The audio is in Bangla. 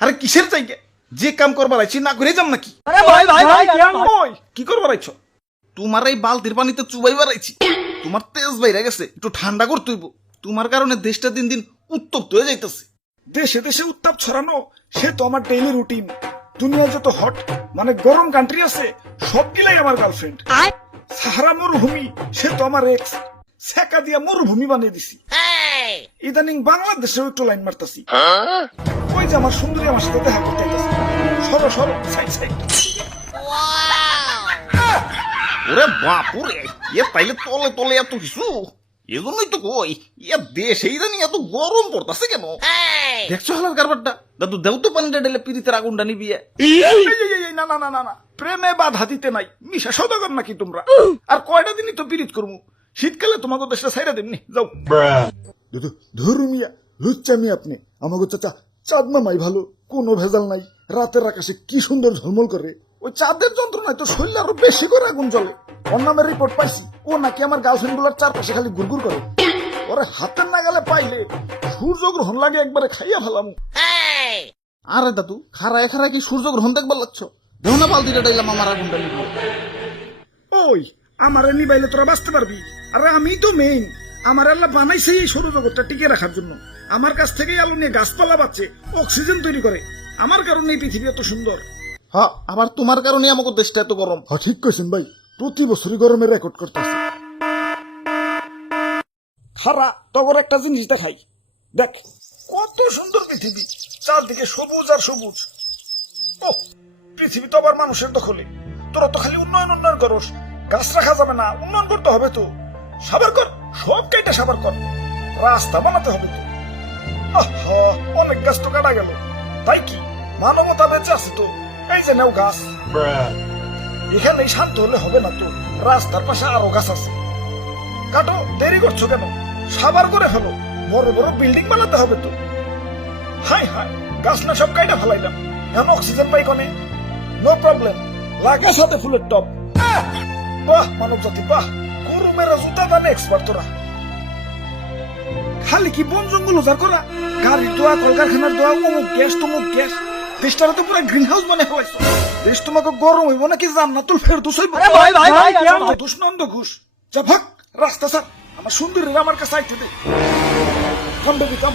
আরে কিসের জায়গা? যে কাম করবার আইছি না করে যাম নাকি? ওই কি করবার আইছো? তোমার এই বালতির পানিতে চুবাইবার আইছি। তোমার তেজ বাইরে গেছে, একটু ঠান্ডা করতে হইব। তোমার কারণে দেশটা দিন দিন উত্তপ্ত হয়ে যাইতেছে। দেশে দেশে উত্তাপ ছড়ানো সে তো আমার ডেইলি রুটিন। দুনিয়ায় যত হট মানে গরম কান্ট্রি আছে সবগুলাই আমার গার্লফ্রেন্ড। সাহারা মরুভূমি সে তো আমার এক্স। সেকা দিয়া মরুভূমি বানিয়ে দিছি। ইদানিং বাংলাদেশেও একটু লাইন মারতাছি। ওই যে আমার সুন্দরী আমার সাথে দেখা করতে আইতাছে। সরো সরো সাইড সাইড। ওরে বাপুরে, এ তাইলে তলে তলে এত কিছু। এজন্যই তো কই এ দেশে ইদানিং এত গরম পড়তাছে কেন? দেখছো হালার কারবারটা? দাদু দেও তো পানিটা ঢেলে পিরিতের আগুনটা নিবি। না না না না না, প্রেমে বাধা দিতে নাই। মিশা সদাগর নাকি তোমরা? আর কয়টা দিনই তো পিরিত করবো। শীতকালে তোমাকে দেশটা ছাইরা দেমনি, যাও। ধরু মিয়া, লুচ্চামি আপনি। আমাকে চাচা চাঁদ মামাই ভালো, কোনো ভেজাল নাই। রাতের আকাশে কি সুন্দর ঝলমল করে। ওই চাঁদের যন্ত্রণায় তো শরীর আরো বেশি করে আগুন জ্বলে। ওর নামের রিপোর্ট পাইছি, ও নাকি আমার গার্লফ্রেন্ড গুলার চারপাশে খালি গুড়গুড় করে। ওরে হাতের নাগালে পাইলে সূর্যগ্রহণ লাগে একবারে খাইয়া ফেলামু। আরে দাদু, খারায় খারায় কি সূর্যগ্রহণ দেখবার লাগছো? দেও না বালতিটা ডাইলাম আমার আগুনটা নিব। ওই আমারে নিবাইলে তোরা বাঁচতে পারবি? আরে আমি তো মেইন। আমার আল্লাহ বানাইছে এই সৌরজগৎটা টিকে রাখার জন্য। আমার কাছ থেকেই আলো নিয়ে গাছপালা বাঁচে, অক্সিজেন তৈরি করে। আমার কারণে এই পৃথিবী এত সুন্দর। হ্যাঁ, আবার তোমার কারণে আমাকে দেশটা এত গরম। হ্যাঁ ঠিক কইছেন ভাই, প্রতি বছরই গরমের রেকর্ড করতেছে। খারা তবর একটা জিনিস দেখাই, দেখ কত সুন্দর পৃথিবী। চারদিকে সবুজ আর সবুজ। ও পৃথিবী তো আবার মানুষের দখলে। তোরা তো খালি উন্নয়ন উন্নয়ন করস। গাছ রাখা যাবে না, উন্নয়ন করতে হবে তো। সাবার কর, সব কেটে সাবার কর। রাস্তা বানাতে হবে তো। আহা, অনেক গাছ তো কাটা গেল। তাই কি মানবতা বেঁচে আছে তো? এই যে নেও গাছ। এখানেই শান্ত হলে হবে না তো, রাস্তার পাশে আরো গাছ আছে। কাটো, দেরি করছো কেন? সাবার করে ফেলো, বড় বড় বিল্ডিং বানাতে হবে তো। হাই হাই, গাছ না সব কাইটা ফেলাইলাম, এখন অক্সিজেন পাই কনে? নো প্রবলেম, লাগে সাথে ফুলের টপ। বাহ মানব জাতি বাহ, গরু মেরা জুতা দানে এক্সপার্ট তোরা। খালি কি বন জঙ্গল উজাড় করা, গাড়ির দোয়া, কলকারখানার দোয়া, অমুক গ্যাস তমুক গ্যাস। দেশটারে তো পুরো গ্রিন হাউস বানিয়ে ফেলাইছো। দেশ তোমাকে গরম হইব নাকি জান্নাতুল ফেরদৌস হইব? দোষ নন্দ ঘুষ। যা ভাগ রাস্তা স্যার, আমার সুন্দরীরা আমার কাছে আইতে দে। কাম বেবি কাম।